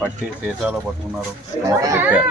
పట్టి సీసాలో పట్టుకున్నారు. పెట్టారు.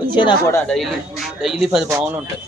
వచ్చేనా కూడా డైలీ డైలీ పది పావులు ఉంటాయి.